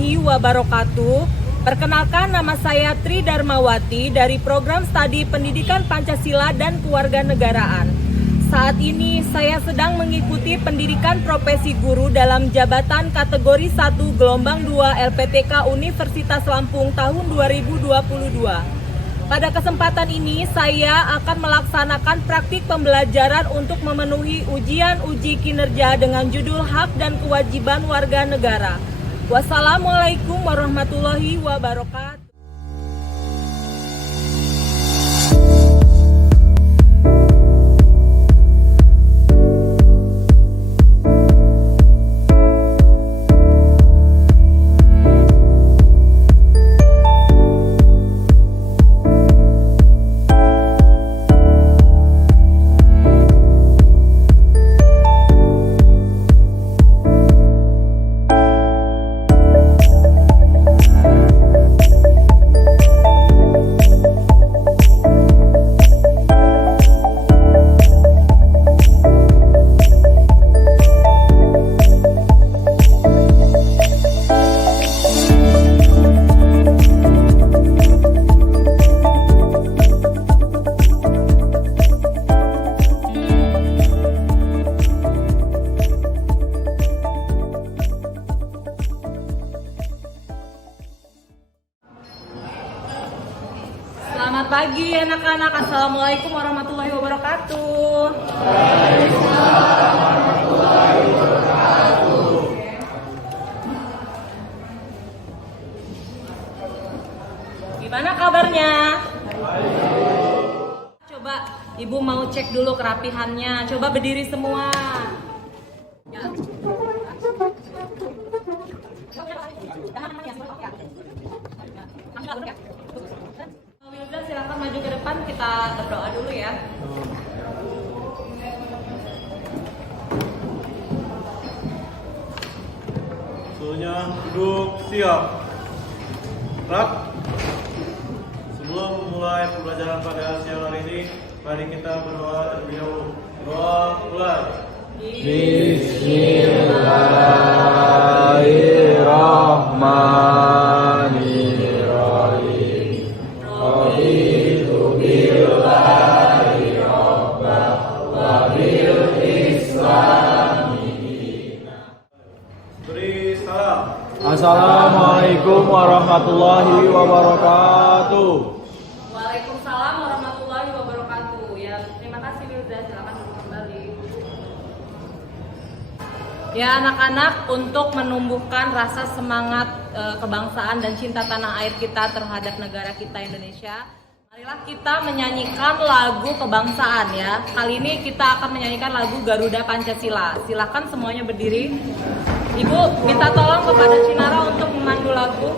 warahmatullahi wabarakatuh. Perkenalkan, nama saya Tri Darmawati dari Program Studi Pendidikan Pancasila dan Kewarganegaraan. Saat ini saya sedang mengikuti pendidikan profesi guru dalam jabatan kategori 1 gelombang 2 LPTK Universitas Lampung tahun 2022. Pada kesempatan ini saya akan melaksanakan praktik pembelajaran untuk memenuhi ujian uji kinerja dengan judul Hak dan Kewajiban Warga Negara. Wassalamualaikum warahmatullahi wabarakatuh. Selamat pagi anak-anak, assalamualaikum warahmatullahi wabarakatuh. Waalaikumsalam warahmatullahi wabarakatuh. Gimana kabarnya? Coba ibu mau cek dulu kerapihannya. Coba berdiri semua. Ya. Silakan maju ke depan, kita berdoa dulu ya. Seluruhnya duduk siap. Rak. Sebelum memulai pembelajaran pada siang hari ini, mari kita berdoa terlebih dahulu. Doa mulai. Bismillahirrahmanirrahim. Raditu billahi rabbah wa bil islami dinan. Beri salam. Assalamualaikum warahmatullahi wabarakatuh. Waalaikumsalam warahmatullahi wabarakatuh. Ya, terima kasih Mirza. Silakan duduk kembali. Ya anak-anak, untuk menumbuhkan rasa semangat kebangsaan dan cinta tanah air kita terhadap negara kita Indonesia, marilah kita menyanyikan lagu kebangsaan ya. Kali ini kita akan menyanyikan lagu Garuda Pancasila. Silakan semuanya berdiri. Ibu minta tolong kepada Cinara untuk memandu lagu.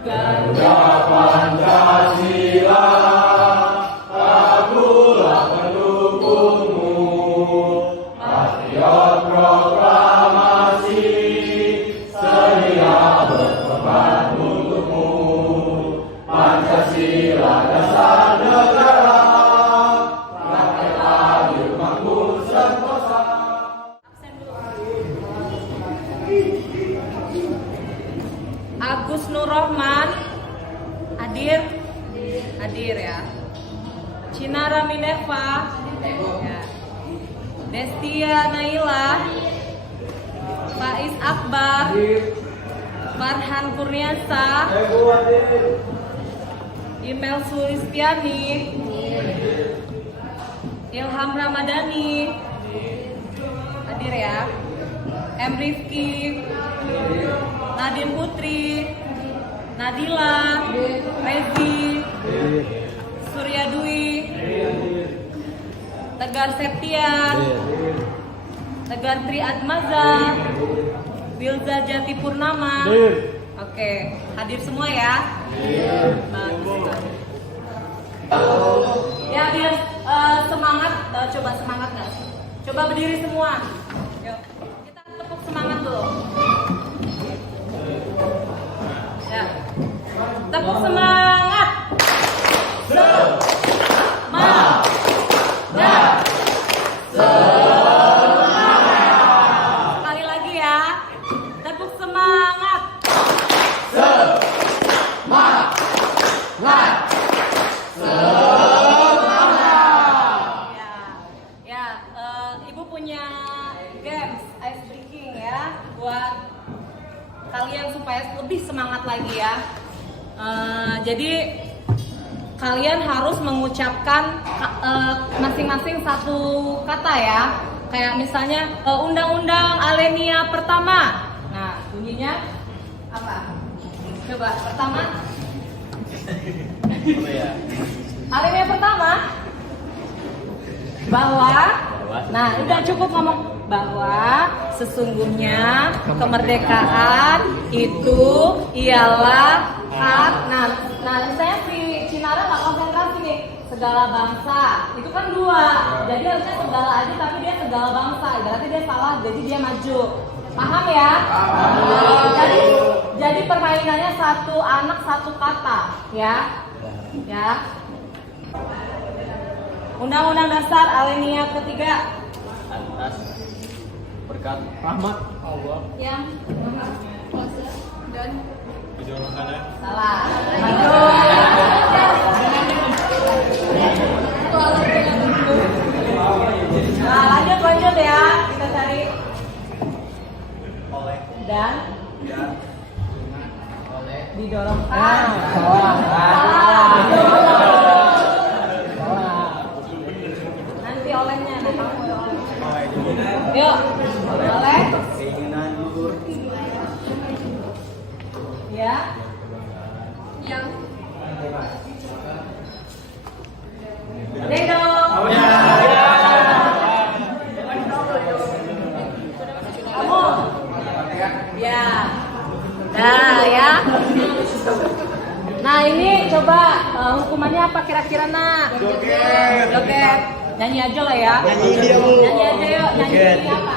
Garuda Pancasila, akulah pendukungmu, patriot proklamasi, sedia berkorban untukmu. Pancasila dasar negara, rakyat adil makmur sentosa. Agus Nur Rohman hadir ya. Cinara Minerva ya. Destia Naila, Faiz Akbar, Farhan Kurniasa, Imel Sulistiani, Ilham Ramadhani hadir ya. M. Rifki, Nadine Putri, Nadila, Rezi, Surya Dwi, Tegar Septian, Tegar Tri Admaza, Bilza Jati Purnama. Oke, hadir semua ya. Bagus. Ya biar semangat, coba semangat nggak? Coba berdiri semua. Yuk, kita tepuk semangat dulu. Tepuk semangat. Sekali lagi ya. Tepuk semangat. Ya, Ibu punya games ice breaking ya buat kalian supaya lebih semangat lagi ya. Jadi kalian harus mengucapkan masing-masing satu kata ya. Kayak misalnya Undang-Undang Alenia pertama. Nah, bunyinya apa? Coba pertama. Alenia pertama bahwa, nah udah cukup ngomong bahwa sesungguhnya kemerdekaan itu ialah hak. Nah misalnya si Cinara nggak konsentrasi nih, segala bangsa itu kan dua, jadi harusnya segala aja tapi dia segala bangsa, berarti dia salah, jadi dia maju. Paham ya? Jadi permainannya satu anak satu kata ya. Undang-Undang Dasar Alenia ketiga. Atas berkat rahmat Allah Yang dan Dijolongkan ya. salah. Nah, lanjut ya. Kita cari Oleh. dan Ya. didorongkan. Nanti olehnya, nah kamu oleh. Yuk, oleh. Keinginan luhur. Ya. Yang. Dendong. Kamu. Ya. Nah ya. Nah ini coba hukumannya apa kira-kira nak? Joget. Nyanyi aja lah ya. Nyanyi aja yuk. Nyanyi apa?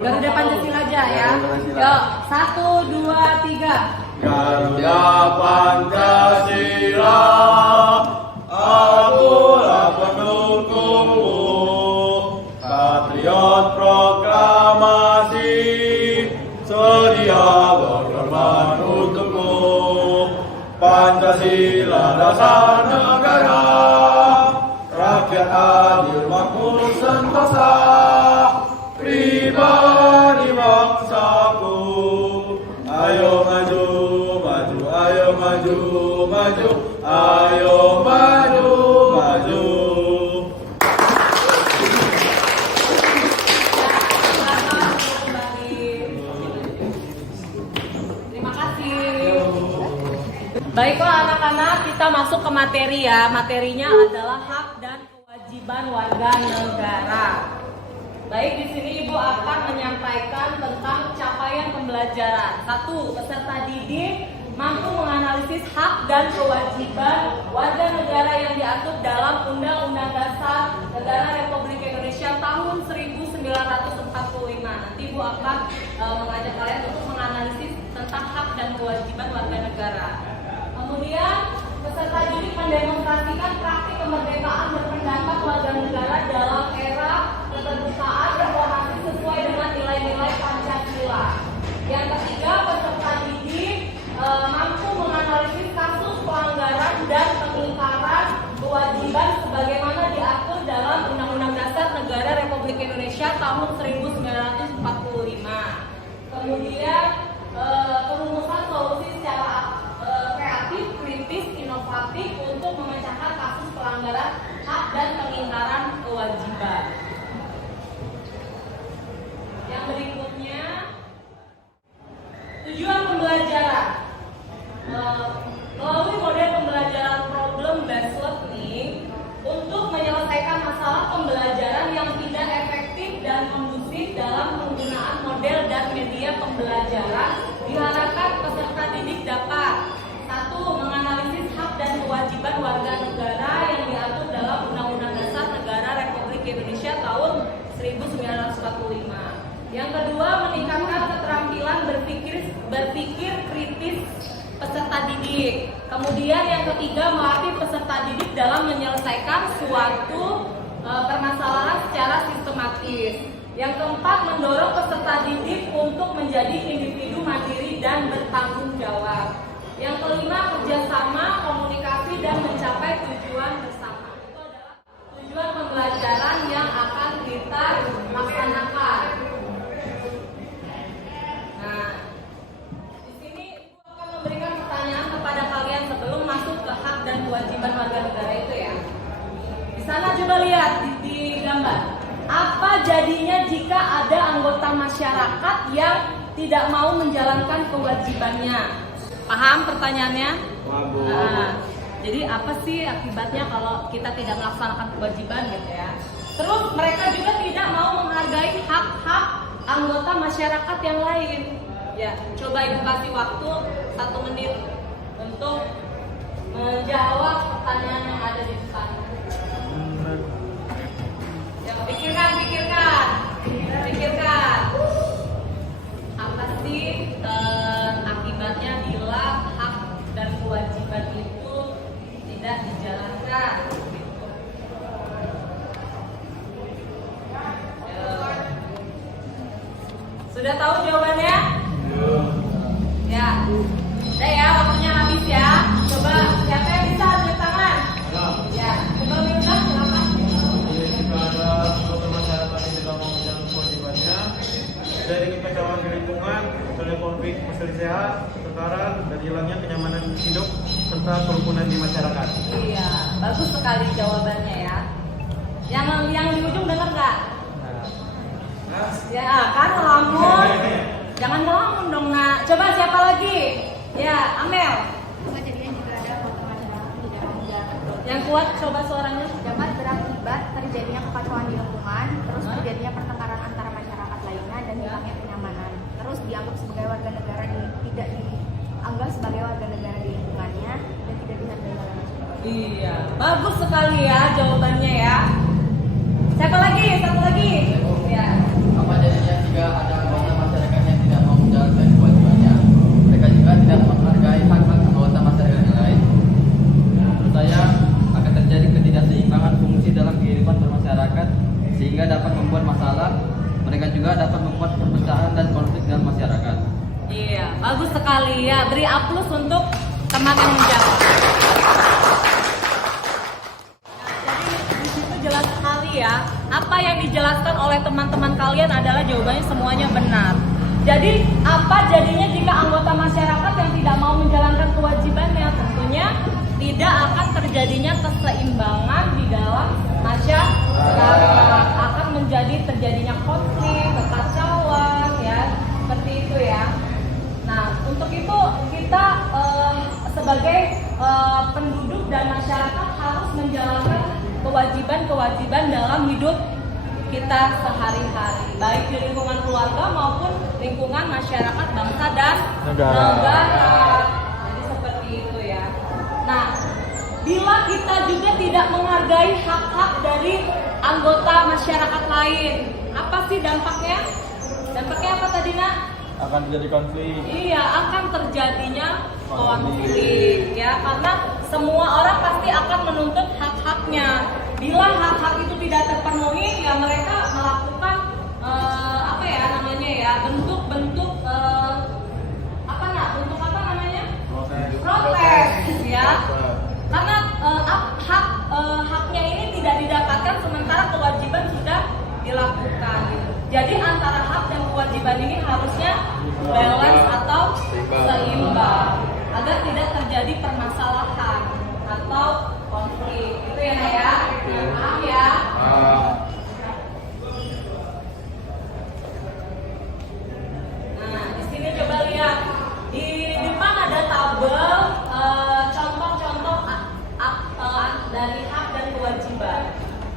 Garuda Pancasila aja ya. Yuk, 1, 2, 3. Garuda Pancasila, akulah pendukungmu, patriot proklamasi, sedia berkorban untukmu. Pancasila dasar negara, rakyat adil makmur sentosa, pribadi bangsaku. Ayo maju, maju, ayo maju, maju, ayo maju, maju. Terima kasih. Baiklah anak-anak, kita masuk ke materi ya. Materinya adalah hak dan kewajiban warga negara. Baik, di sini Ibu akan menyampaikan tentang capaian pembelajaran. 1. Peserta didik mampu menganalisis hak dan kewajiban warga negara yang diatur dalam Undang-Undang Dasar Negara Republik Indonesia tahun 1945. Nanti Ibu akan mengajak kalian untuk menganalisis tentang hak dan kewajiban warga negara. Kemudian peserta didik mendemonstrasikan praktik kemerdekaan berpendapat warga negara dalam era keterbukaan informasi sesuai dengan nilai-nilai Pancasila. Yang ketiga, peserta didik mampu menganalisis kasus pelanggaran dan pengingkaran kewajiban sebagaimana diatur dalam Undang-Undang Dasar Negara Republik Indonesia tahun 1945. Kemudian perumusan solusi secara kreatif, kritis, inovatif untuk memecahkan kasus pelanggaran hak dan pengingkaran kewajiban. Yang berikutnya, tujuan pembelajaran. Melalui model pembelajaran problem based learning untuk menyelesaikan masalah pembelajaran yang tidak efektif dan kondusif dalam penggunaan model dan media pembelajaran, diharapkan peserta didik dapat 1. Menganalisis hak dan kewajiban warga negara yang diatur dalam Undang-Undang Dasar Negara Republik Indonesia tahun 1945. Yang kedua, meningkatkan keterampilan berpikir kritis peserta didik. Kemudian yang ketiga, melatih peserta didik dalam menyelesaikan suatu permasalahan secara sistematis. Yang keempat, mendorong peserta didik untuk menjadi individu mandiri dan bertanggung jawab. Yang kelima, kerjasama, komunikasi, dan mencapai tujuan bersama. Itu adalah tujuan pembelajaran yang akan kita laksanakan. Nah, di sini Ibu akan memberikan pertanyaan kepada kalian sebelum masuk ke hak dan kewajiban warga negara itu ya. Di sana coba lihat di gambar. Apa jadinya jika ada anggota masyarakat yang tidak mau menjalankan kewajibannya? Paham pertanyaannya? Nah, jadi apa sih akibatnya kalau kita tidak melaksanakan kewajiban gitu ya? Terus mereka juga tidak mau menghargai hak-hak anggota masyarakat yang lain. Ya, coba Ibu kasih waktu 1 menit untuk menjawab pertanyaan yang ada di sana. Ya, pikirkan. Apa sih akibatnya bila hak dan kewajiban itu tidak dijalankan? Sudah tahu jawabannya? Ya. Udah ya, waktunya habis ya. Coba siapa yang bisa angkat tangan? Ya, coba minta silakan. Jika ada anggota masyarakat yang tidak mau menjalankan kewajibannya dari kekacauan di lingkungan, misalnya konflik perselisihan, pertengkaran, dan hilangnya kenyamanan hidup serta kerukunan di masyarakat. Iya, bagus sekali jawabannya ya. Yang di ujung dengar nggak? Ya kan ngelamun. Jangan ngelamun dong nak. Coba siapa lagi? Ya, Amel. Kejadian jika ada anggota masyarakat tidak menjalankan Yang kuat coba suaranya. dapat berakibat terjadinya kekacauan di lingkungan, terus terjadinya pertengkaran antara masyarakat lainnya dan hilangnya kenyamanan. Terus dianggap sebagai warga negara tidak dianggap sebagai warga negara di lingkungannya dan tidak dihargai oleh masyarakat. Iya, bagus sekali ya jawabannya ya. Siapa lagi? Satu lagi. Ya. Apa jadinya jika ada anggota masyarakat yang tidak mau menjalankan kewajibannya? Mereka juga tidak menghargai hak-hak anggota masyarakat yang lain. Menurut saya akan terjadi ketidakseimbangan fungsi dalam kehidupan bermasyarakat sehingga dapat membuat masalah. Mereka juga dapat membuat perpecahan dan konflik dalam masyarakat. Iya, bagus sekali ya. Beri aplaus untuk teman yang menjawab. Jadi di situ jelas sekali ya. Apa yang dijelaskan oleh teman-teman kalian adalah jawabannya semuanya benar. Jadi apa jadinya jika anggota masyarakat yang tidak mau menjalankan kewajibannya? Tentunya tidak akan terjadinya keseimbangan di dalam masyarakat. Akan terjadinya konflik, kekacauan ya, seperti itu ya. Nah, untuk itu kita sebagai penduduk dan masyarakat harus menjalankan kewajiban-kewajiban dalam hidup kita sehari-hari, baik di lingkungan keluarga maupun lingkungan masyarakat, bangsa dan negara. Jadi seperti itu ya. Nah, bila kita juga tidak menghargai hak-hak dari anggota masyarakat lain, apa sih dampaknya? Dampaknya apa tadi nak? Akan terjadi konflik. Iya, akan terjadinya konflik ya, karena semua orang pasti akan menuntut hak-haknya. Bila hak-hak itu tidak terpenuhi, ya mereka melakukan apa ya namanya ya, bentuk-bentuk bentuk apa namanya? Protes ya. Karena haknya ini tidak didapatkan sementara kewajiban sudah dilakukan. Jadi antara hak dan kewajiban ini harusnya balance atau seimbang agar tidak terjadi permasalahan atau konflik. Itu ya Nak ya. Paham ya? Nah, di sini coba lihat. Di depan ada tabel contoh-contoh dari hak dan kewajiban.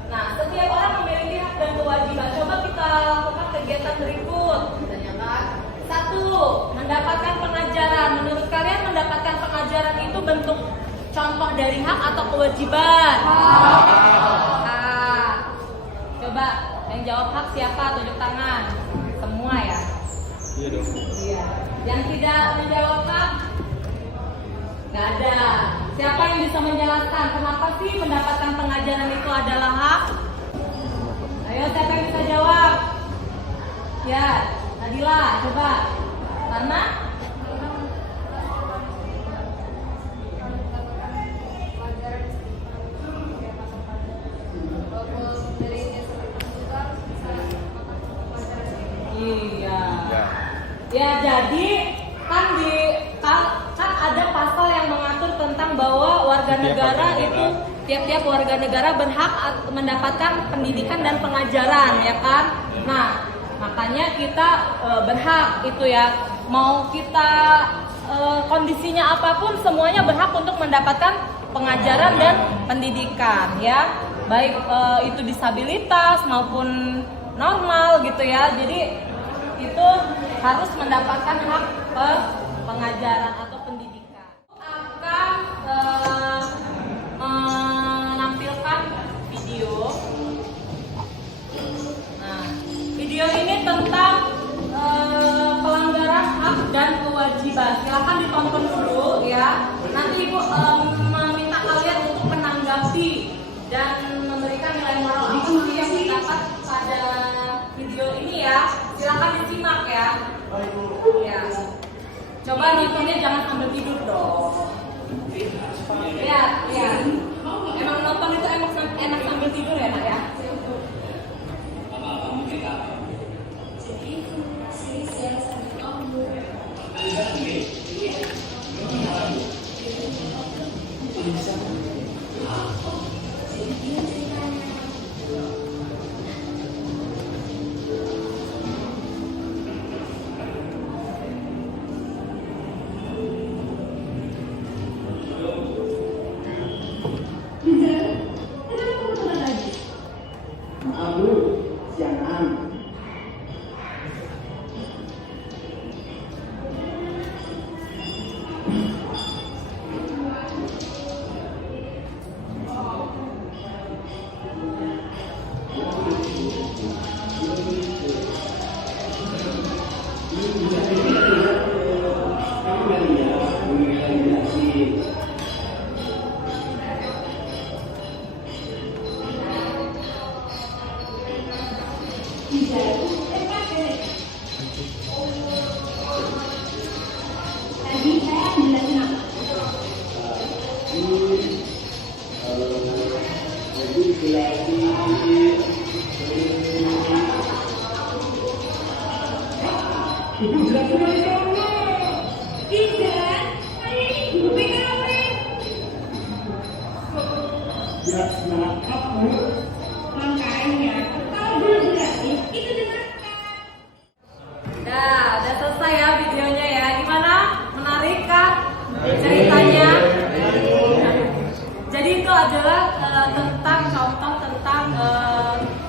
Nah, setiap orang memiliki hak dan kewajiban. Coba kita lakukan kegiatan berikut. Tanyakan. 1. Mendapatkan pengajaran. Menurut kalian mendapatkan pengajaran itu bentuk contoh dari hak atau kewajiban? Hak. Coba yang jawab hak siapa? Tunjuk tangan. Semua ya? Iya dong. Iya. Yang tidak menjawab Kak? Nggak ada. Siapa yang bisa menjelaskan kenapa sih mendapatkan pengajaran itu adalah hak? Ayo, siapa yang bisa jawab? Ya, Nadila, coba. Karena iya. Ya, jadi kan ada pasal yang mengatur tentang bahwa warga negara itu tiap-tiap warga negara berhak mendapatkan pendidikan dan pengajaran, ya kan? Nah, makanya kita berhak itu ya, mau kita kondisinya apapun semuanya berhak untuk mendapatkan pengajaran dan pendidikan, ya. Baik itu disabilitas maupun normal gitu ya. Jadi itu harus mendapatkan hak pengajaran atau pendidikan. Akan menampilkan video. Nah, video ini tentang pelanggaran hak dan kewajiban. Silakan ditonton dulu ya. Nanti Ibu meminta kalian untuk menanggapi dan memberikan nilai moral apa sih yang didapat pada video ini ya. Silakan disimak ya. Ya. Coba nontonnya jangan sambil tidur dong. Ya, ya. Emang nonton itu enak sambil tidur ya, Nak ya? Nah, udah selesai ya videonya ya. Gimana? Menarik kah ceritanya? Jadi itu adalah tentang contoh tentang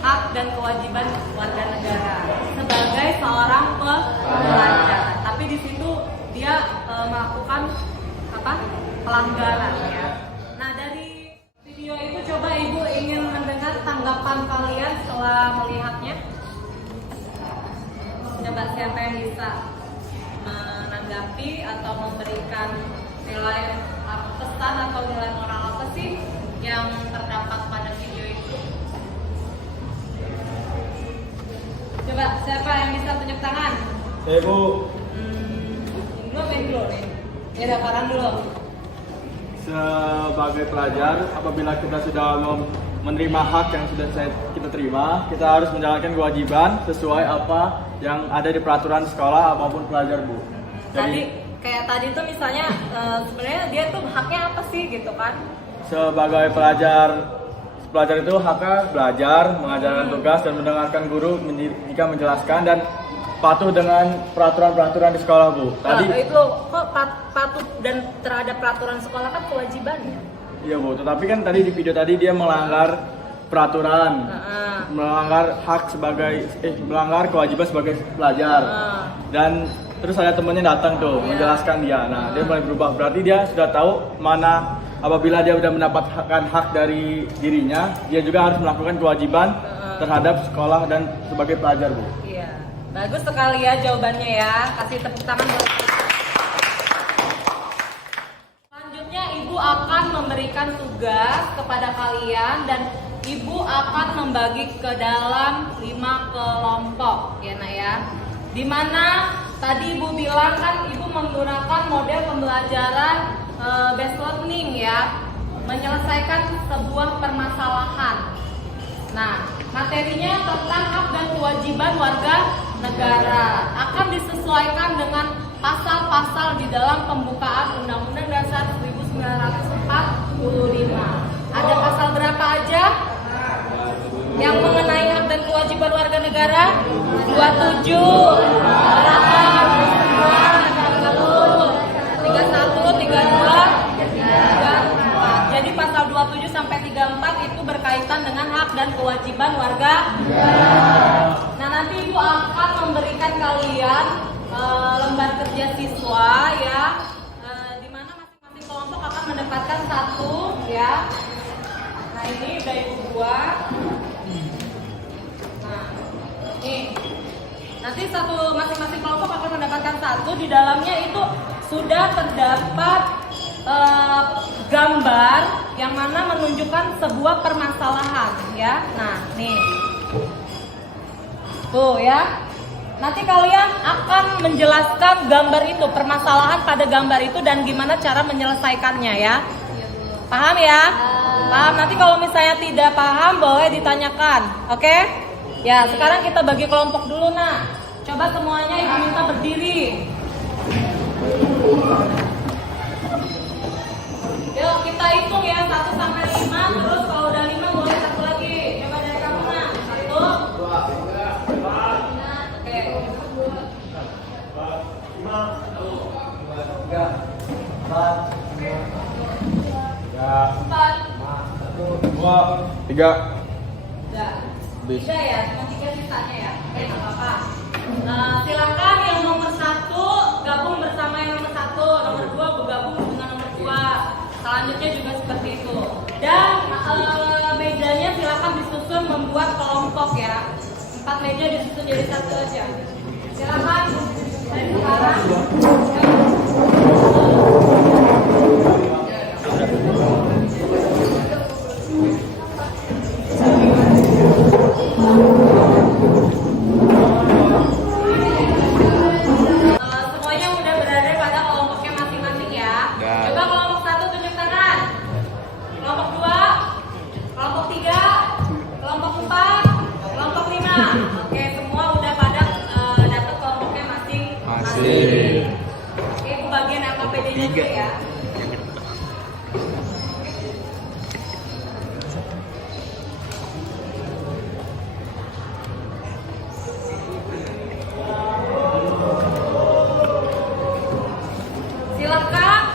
hak dan kewajiban warga negara sebagai seorang pelajar. Tapi di situ dia melakukan apa? Pelanggaran ya. Nah, dari video itu coba Ibu ingin mendengar tanggapan kalian setelah melihatnya. Coba siapa yang bisa menanggapi atau memberikan nilai pesan atau nilai moral apa sih yang terdapat pada video itu? Coba siapa yang bisa tunjuk tangan? Saya Bu. Yang dulu nih. Ya udah Farhan dulu. Sebagai pelajar, apabila kita sudah menerima hak yang sudah kita terima, kita harus menjalankan kewajiban sesuai apa yang ada di peraturan sekolah maupun pelajar, Bu. Tadi kayak tuh misalnya sebenarnya dia tuh haknya apa sih gitu kan? Sebagai pelajar itu haknya belajar, mengajarkan tugas dan mendengarkan guru jika menjelaskan dan patuh dengan peraturan-peraturan di sekolah, Bu. Tadi itu kok patuh dan terhadap peraturan sekolah kan kewajibannya. Iya, Bu, tetapi kan tadi di video tadi dia melanggar peraturan, melanggar hak melanggar kewajiban sebagai pelajar. Dan terus ada temennya datang tuh menjelaskan dia. Nah, dia mulai berubah. Berarti dia sudah tahu mana apabila dia sudah mendapatkan hak dari dirinya, dia juga harus melakukan kewajiban terhadap sekolah dan sebagai pelajar, Bu. Iya. Bagus sekali ya jawabannya ya. Kasih tepuk tangan buat. Selanjutnya Ibu akan memberikan tugas kepada kalian dan Ibu akan membagi ke dalam 5 kelompok ya nak ya. Dimana tadi Ibu bilang kan Ibu menggunakan model pembelajaran based learning ya, menyelesaikan sebuah permasalahan. Nah, materinya tentang hak dan kewajiban warga negara akan disesuaikan dengan pasal-pasal di dalam pembukaan Undang-Undang Dasar 1945. Ada pasal berapa aja yang mengenai hak dan kewajiban warga negara? 27, 31, 32, 34. Jadi pasal 27 sampai 34 itu berkaitan dengan hak dan kewajiban warga. Nah, nanti Ibu akan memberikan kalian lembar kerja siswa ya, di mana masing-masing kelompok akan mendapatkan satu ya. Nah, ini udah Ibu buat. Nah, nih. Nanti masing-masing kelompok akan mendapatkan satu. Di dalamnya itu sudah terdapat gambar yang mana menunjukkan sebuah permasalahan ya. Nah, nih. Tuh ya. Nanti kalian akan menjelaskan gambar itu, permasalahan pada gambar itu dan gimana cara menyelesaikannya ya. Paham ya? Paham. Nanti kalau misalnya tidak paham boleh ditanyakan. Oke? Ya, sekarang kita bagi kelompok dulu nah. Coba semuanya Ibu minta berdiri. Yuk kita hitung ya 1 sampai 5. Terus kalau udah 5 boleh satu lagi. Coba dari kamu nah. 1, 2, 3, 4. Oke. 4, 3. Tiga ya, cuma 3 sisanya ya. Oke, nggak apa-apa. Silakan yang nomor 1 gabung bersama yang nomor 1, nomor 2 bergabung dengan nomor 2. Selanjutnya juga seperti itu. Dan mejanya silakan disusun membuat kelompok ya. 4 meja disusun jadi 1 aja. Silakan dari sekarang. Semuanya udah berada pada kelompoknya masing-masing ya. Coba kelompok 1 tunjuk tangan. Kelompok 2, kelompok 3, kelompok 4, kelompok 5. Oke, semua udah pada dapat kelompoknya masing-masing. Oke, aku bagian LKPD-nya dulu ya. Silakan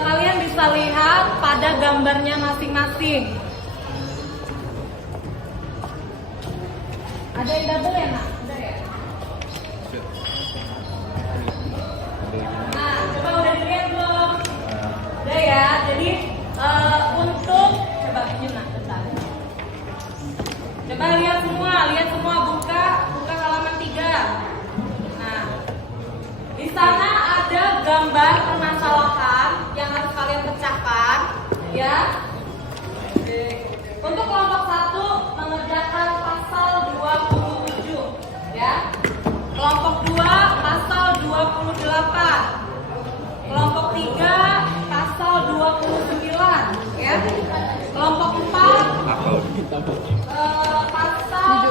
kalian bisa lihat pada gambarnya masing-masing. Ada yang double ya nak? Ada ya? Nah, coba udah dilihat belum? Udah ya. Jadi untuk coba pinjam nak bentar. Coba lihat semua, buka halaman 3. Nah, di sana ada gambar permasalahan yang harus kalian pecahkan, ya. Untuk kelompok 1 mengerjakan pasal 27, ya. Kelompok 2 pasal 28. Kelompok 3 pasal 29, ya. Kelompok 4 pasal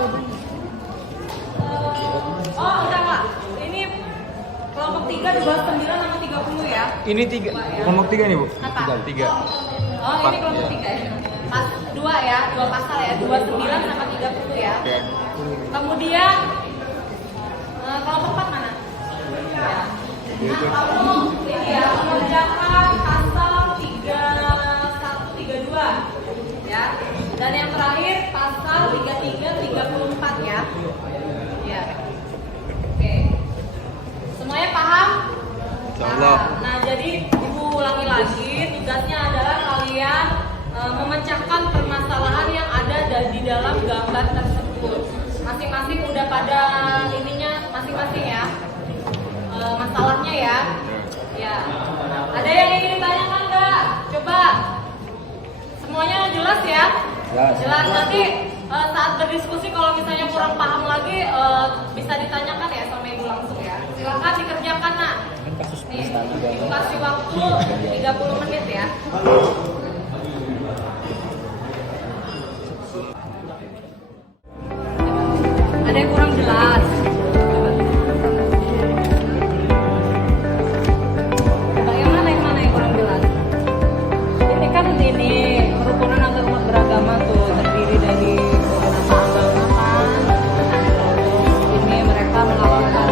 oh udah Pak. Ini kelompok 3 29 sama 30 ya. Ini 3. Kelompok 3 nih, Bu. Apa? 3. Oh, ini kelompok 3 ya. Pas 2 ya, 2 pasal ya, 29 sama 30 ya. Oke. Kemudian kelompok 4 mana? Ya. Nah, kamu ini ya mengerjakan pasal 31 32 ya. Dan yang terakhir pasal 33 34 ya. Ya. Oke. Semuanya paham? Paham. Nah, jadi Ibu ulangi lagi, tugasnya adalah kalian memecahkan permasalahan yang ada di dalam gambar tersebut. Masing-masing udah pada ini semuanya ya. Ya. Ada yang ingin ditanyakan nggak? Coba. Semuanya jelas ya? Jelas. Nanti saat berdiskusi kalau misalnya kurang paham lagi bisa ditanyakan ya sama ibu langsung ya. Silakan dikerjakan nak. Nih, ibu kasih waktu 30 menit ya. Ada yang kurang jelas? Coba yang mana yang kurang jelas? Ini kan kerukunan antar umat beragama tuh terdiri dari beberapa agama kan. Ini mereka melakukan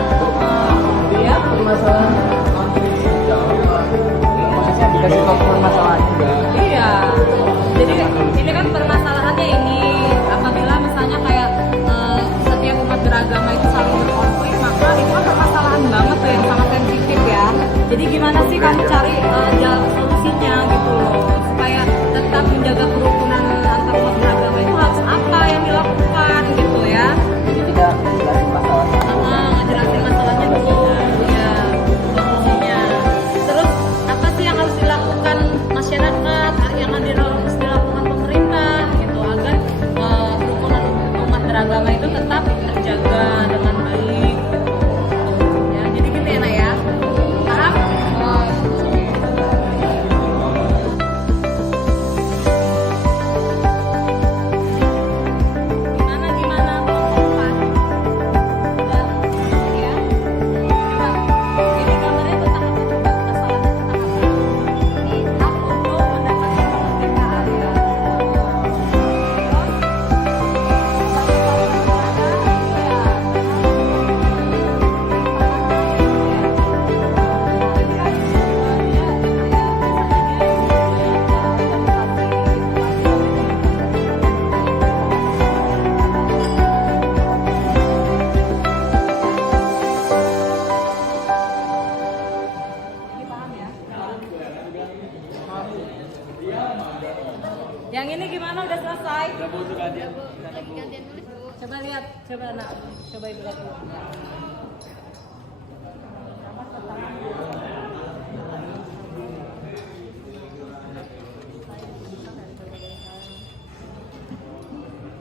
ya Permasalahan dikasih tahu permasalahan juga. Iya. Jadi ini kan permasalahannya ini apabila misalnya kayak setiap umat beragama itu saling berkonflik, maka itu kan permasalahan banget tuh yang sangat sensitif ya. Jadi gimana sih kamu cari jalan solusinya gitu loh, supaya tetap menjaga kerukunan antar umat beragama itu harus apa yang dilakukan gitu ya. Jadi kita jelasin masalahnya. Ngejelasin masalahnya dulu ya, solusinya. Terus apa sih yang harus dilakukan masyarakat, yang harus dilakukan pemerintah gitu agar kerukunan umat beragama itu tetap terjaga dengan baik gitu. Ya, jadi gitu ya Nak ya. Paham? Gimana kelompok 4? Udah ya? Coba ini gambarnya tentang apa coba? Masalah tentang apa? Ini hak untuk mendapatkan kemerdekaan ya. Yang ini gimana udah selesai? Coba lihat, coba nak, coba ibu lihat dulu.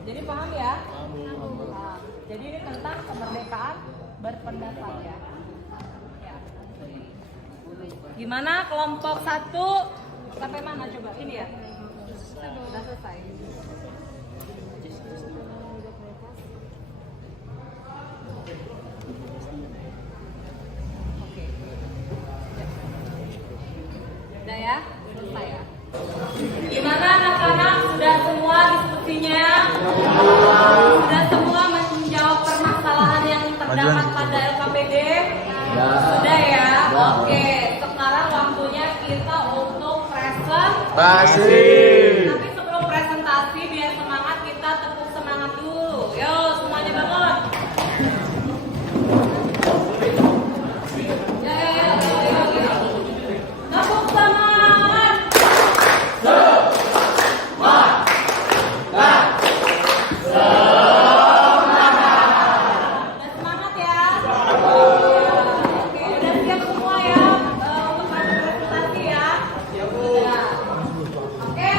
Jadi paham ya? Nah, jadi ini tentang kemerdekaan berpendapat ya. Ya. Gimana kelompok 1 sampai mana coba? Ini ya? Sudah selesai. Oke. Udah ya? Selesai ya? Gimana anak-anak? Sudah semua diskusinya? Sudah semua menjawab permasalahan yang terdapat pada LKPD? Sudah ya? Oke. Sekarang waktunya kita untuk presentasi. Tapi sebelum presentasi biar semangat kita tepuk semangat dulu. Yo semuanya bangun. Ya. Tepuk semangat. Udah semangat ya. Oke, udah siap semua ya untuk presentasi ya. Oke.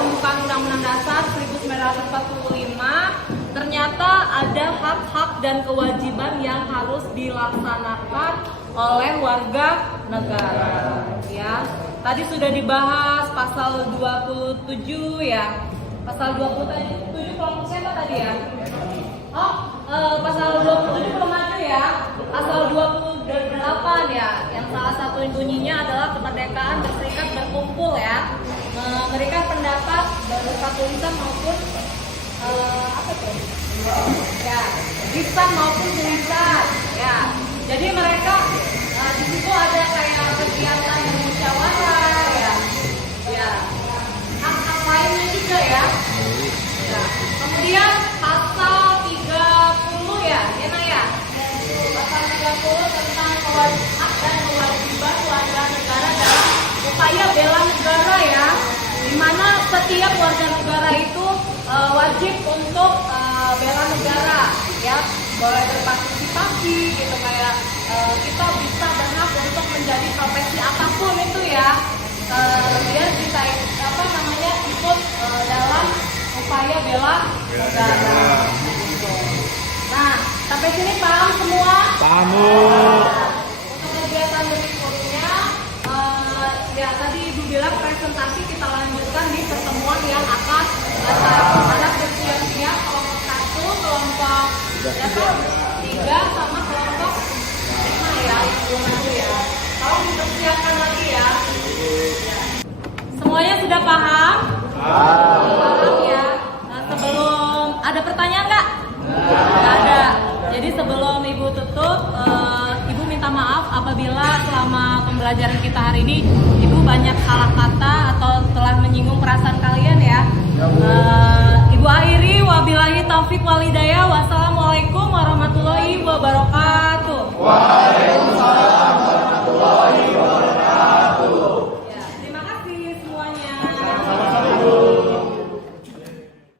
pembukaan Undang-Undang Dasar 1945 ternyata ada hak-hak dan kewajiban yang harus dilaksanakan oleh warga negara. Ya, tadi sudah dibahas pasal 27 ya. Pasal 27 kelompoknya apa tadi ya? Pasal 27 belum ada ya. Pasal 28 ya, yang salah satu bunyinya adalah kemerdekaan berserikat berkumpul ya, memberikan pendapat berupa tulisan maupun apa tuh? Ya, lisan maupun tulisan. Ya, jadi mereka di situ ada kayak kegiatan musyawarah ya, ya, hak-hak lainnya juga ya. Ya. Kemudian pasal 30 ya, Yana ya. Pasal 30 tentang hak dan kewajiban warga negara dalam upaya bela negara ya, di mana setiap warga negara itu wajib untuk bela negara ya, boleh berpartisipasi gitu, kayak kita bisa berhak untuk menjadi profesi apapun itu ya, biar kita ikut dalam upaya bela negara. Nah, sampai sini paham semua? Paham. Untuk kegiatan berikutnya, ya tadi Ibu bilang presentasi kita lanjutkan di pertemuan yang akan datang. Ada bersiap-siap kelompok 1, kelompok 3 sama kelompok 5 ya, yang belum ada ya. Tolong dipersiapkan lagi ya. Semuanya sudah paham? Paham ya. Nah, sebelum ada pertanyaan nggak? Nggak ada. Jadi sebelum Ibu tutup, Ibu minta maaf apabila selama pembelajaran kita hari ini Ibu banyak salah kata atau telah menyinggung perasaan kalian ya. Ibu akhiri, wabillahi taufik walhidayah. Wassalamualaikum warahmatullahi wabarakatuh.